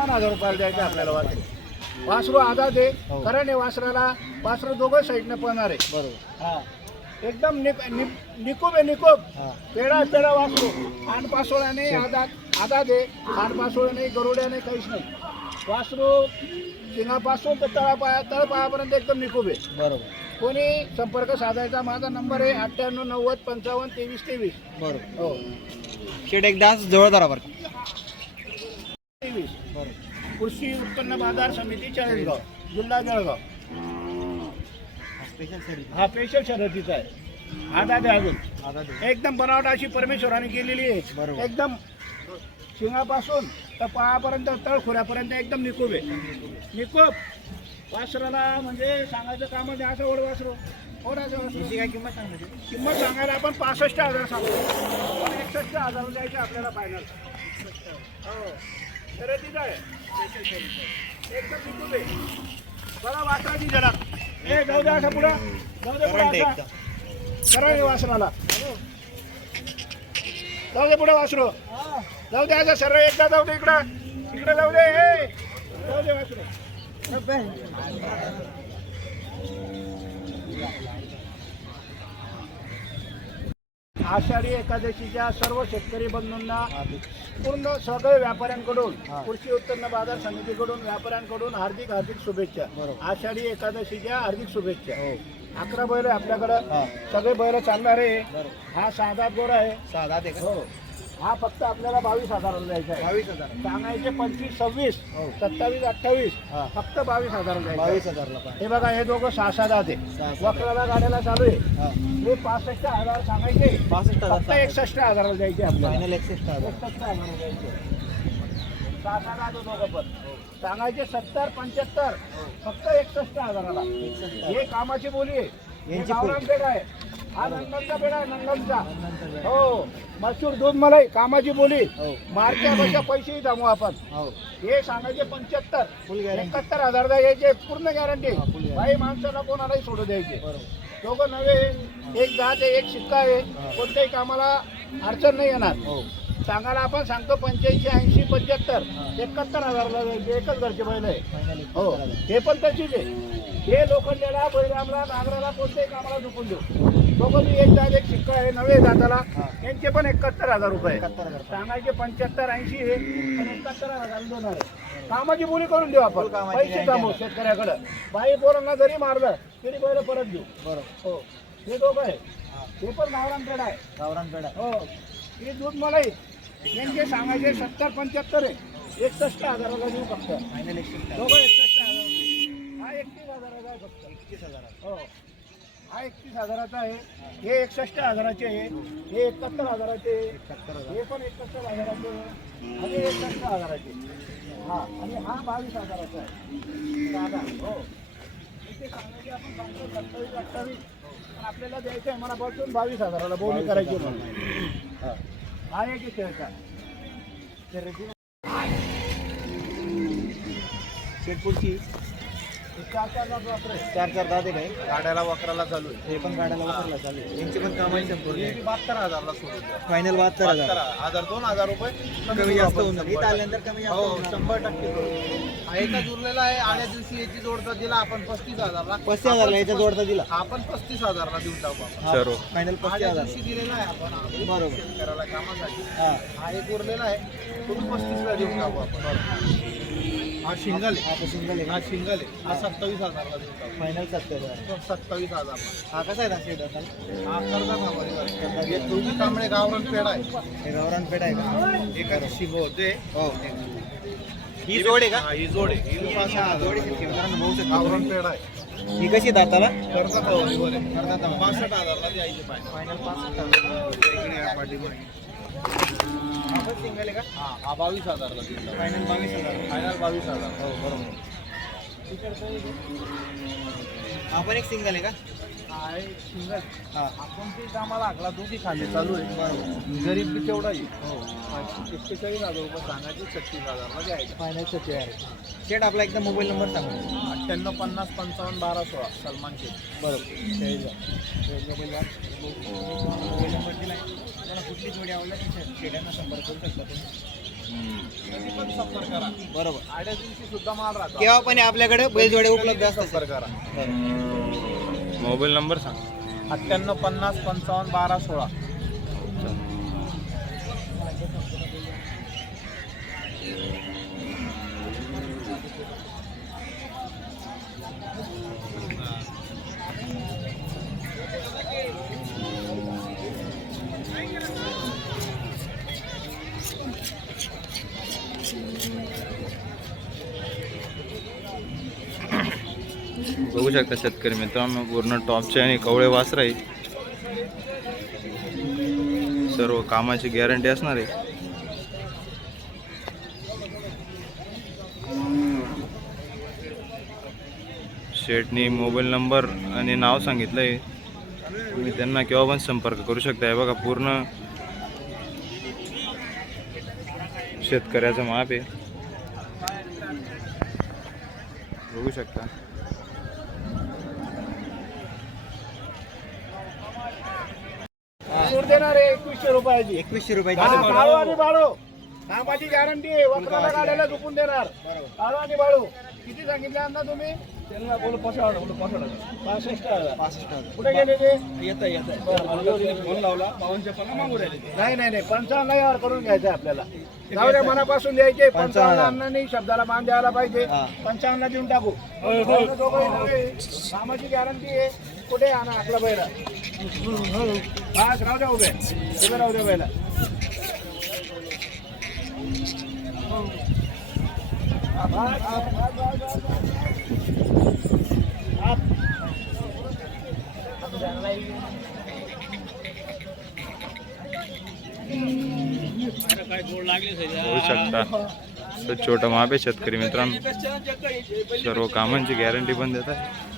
59,000 रुपयाला द्यायचं आपल्याला वासरू. वासरू आझाद आहे. कारण हे वासरू दोघं साईडने पळणार आहे. बरोबर. हा एकदम निकोप आहे निकोप. पेडा पेडा वासरू. खांड पासोळ्या नाही आझाद आहे. खांड पासोळ्या नाही गरुड्या नाही काहीच नाही. वासरू शिंगापासून तर तळपायापर्यंत एकदम निकोप आहे. बरोबर. कोणी संपर्क साधायचा माझा नंबर आहे 98 90 55 23 23. बरोबर. हो शेट एकदा जवळ धरा बरं. 23. बरोबर. कृषी उत्पन्न बाजार समिती चाळीसगाव जिल्हा जळगाव. Special set. हा स्पेशल शर्यतीचा आहे. आझाद आहे अजून. आझाद. एकदम बनावट अशी परमेश्वराने केलेली आहे. बरोबर. एकदम शिंगापासून तर पायापर्यंत तळखुऱ्यापर्यंत एकदम निकोप आहे. निकोप वासराला म्हणजे सांगायचं कामच आहे. असं ओढ वासरू ओढायचं वासरू. काय किंमत सांगते? किंमत सांगायला आपण 65,000 सांगतो. 61,000 द्यायचे आपल्याला फायनल. हो शर्यतीचा आहे. एकदम निकोप आहे. बघा वासराची जरा ए जाऊ द्या असं पुढं जाऊ दे पुढे असा करा हे वासराला. जाऊ दे पुढे वासरू जाऊ दे असं सरळ एकदा जाऊ दे इकडं जाऊ दे. जाऊ दे वासरू. आषाढी एकादशीच्या सर्व शेतकरी बंधूंना पूर्ण सगळे व्यापाऱ्यांकडून कृषी उत्पन्न बाजार समितीकडून व्यापाऱ्यांकडून हार्दिक शुभेच्छा. आषाढी एकादशीच्या हार्दिक शुभेच्छा. 11 बैल आहे आपल्याकडं. सगळे बैल चालणारे. हा 6-7 गोरा आहे. 6-7 आहे. हो हा फक्त आपल्याला 22,000 द्यायचा आहे. 22,000 सांगायचे 25 26 27 28 फक्त 22,000 द्यायचे. 22,000 हे बघा हे दोघं 6-6 जाते. वक्राला गाड्याला चालू आहे. हे 65,000 सांगायचे. 65,000 फक्त 61,000 द्यायचे आपल्याला. फायनल 61,000. 61,000 द्यायचे. 6-6 जाते दोघं पण. सांगायचे 70 75 फक्त 61,000. हे कामाची बोली आहे. हे गावरान पेढा आहे. हा नंदनचा पेढा आहे नंदनचा. हो मसूर दूध मलाई कामाची बोली. मार्केटच्या पैसेही जमू आपण. हे सांगायचे 75 71,000 द्यायचे पूर्ण गॅरंटी. बाई माणसाला कोणालाही सोडू द्यायचे. दोघं नवे एक जात आहे एक शिक्का आहे. कोणत्याही कामाला अडचण नाही येणार. सांगायला आपण सांगतो 85 80 75 71,000 द्यायचे. एकच घरचे बैल आहे. हो हे पण तशीच आहे. हे लोखंडेला बैरामला नागराला कोणत्याही कामाला झुकून देऊ. दोघं मी एक जात एक शिक्का आहे नवे जाताला. यांचे पण 71,000 रुपये. सांगायचे 75 80 हे पण 71,000 देणार आहे. कामाची बोली करून देऊ आपण. पैसे थांबवू शेतकऱ्याकडं. बाई पोरांना जरी मारलं तरी बैल परत देऊ. बरोबर. हो हे दोघं आहे. हे पण गावरान पेढा आहे. गावरान पेढा हो. हे दूध मलाई यांचे सांगायचे 70 75 आहे. 61,000 देऊ फक्त. फायनल 61,000. दोघं 61,000. हा 31,000 आहे फक्त. 31,000. हो हा 31,000 आहे. हे 61,000 आहे. हे 71,000 आहे. हे पण 71,000 आहे. आणि 61,000 हा आणि हा 22,000 आहे. दादा हो इथे सांगायचे आपण सांगतो 27 28 पण आपल्याला द्यायचं आहे मला बसून 22,000 बोली करायची म्हणून. हा एक खेळता शेटपूरची 4-4 लाख वापरे. 4-4 दादे काय गाड्याला वक्राला चालू आहे. हे पण गाड्याला वगैरे चालू आहे. यांची पण कामाची संपूर्ण 72,000 ला सोडून फायनल 72,000. 2,000 रुपये कमी जास्त होऊन जाईल. इथं आल्यानंतर कमी जास्त हो होणार. 100% एकच उरलेला आहे. आल्या दिवशी याची जोडता दिला आपण 35,000 ला. 35,000 ला याचा जोडता दिला. आपण 35,000 ला देऊन टाकू आपण. फायनल आल्या 35,000. दिवशी दिलेला आहे आपण बरोबर. शेतकऱ्याला कामासाठी. हा हा एक उरलेला आहे तो 35 ला देऊन टाकू आपण. हा शिंगल आहे. आता सिंगल आहे. हा शिंगल आहे. हा 27,000 ला देऊन टाकू. फायनल 70,000. 27,000 ला. हा कसा आहे शेट आता? हा कर्जा ना हे तुझी तांबडे गावरान पेढा आहे. हे गावरान पेढा आहे का? एकाची शिंगो होते. हो ही जोड आहे का? ही जोड आहे. ही जोडी शेतकऱ्यांना बघू शकता. गावरान पेढा आहे. ही कशी दाताला? कर्जा पावरीवर आहे. 65,000 ला द्यायचे पाहिजे. फायनल 65,000. इकडे या पाठीवर. आपण सिंगल आहे का? हा 22,000 ला देऊन टाकू. फायनल 22,000. फायनल 22,000. हो बरोबर. आपण एक सिंगल आहे का? हा एक शिंगल. हा आपण ते कामाला लागला दोघी खाली चालू आहे. बरोबर. गरीब बी तेवढा आहे. हो 41,000 रुपये सांगायचे 36,000 ला द्यायचे. फायनल 70,000. शेट आपला एकदा मोबाईल नंबर सांगा. 98 50 55 12 16 सलमान शेख. बरोबर. मोबाईल नंबर दिला आहे. तुम्हाला कुठली जोडी आवडली शेटांना संपर्क करू शकता तुम्ही. कधी पण संपर्क करा. बरोबर. आड्या दिवशी सुद्धा माल राहतो. केव्हा पण आपल्याकडे बैलजोडे उपलब्ध असतात. संपर्क करा. मोबाईल नंबर सांग. 98 50 55 12 16. बघू शकता शेतकरी मित्रांनो, पूर्ण टॉपचे आणि कवळे वासर आहे. सर्व कामाची गॅरंटी असणार आहे. शेठनी मोबाईल नंबर आणि नाव सांगितलंय. तुम्ही त्यांना केव्हा पण संपर्क करू शकता. हे बघा पूर्ण शेतकऱ्याचं माप आहे, बघू शकता. सूट देणार आहे 2100 रुपयाची. 2100 रुपयाची. हा, काळू आणि बाळू कामाची गॅरंटी आहे. वक्राला गाड्याला झोपून देणार. काळू आणि बाळू किती सांगितले अण्णा तुम्ही? त्यांना बोलू 65,000. कुठे गेले ते? फोन लावला 52 मागू राहिले. नाही 55,000 करून घ्यायचं आपल्याला. जाऊ द्या, मनापासून द्यायचे. 55 अण्णांनी शब्दाला मान द्यायला पाहिजे. 55 देऊन टाकू. कामाची गॅरंटी आहे. कुठे आणा आपला बैला. राहू द्या उभे राहू द्या बैला. बघू शकता तर छोटं माप आहे शेतकरी मित्रांनो. सर्व कामांची गॅरंटी पण देत आहे.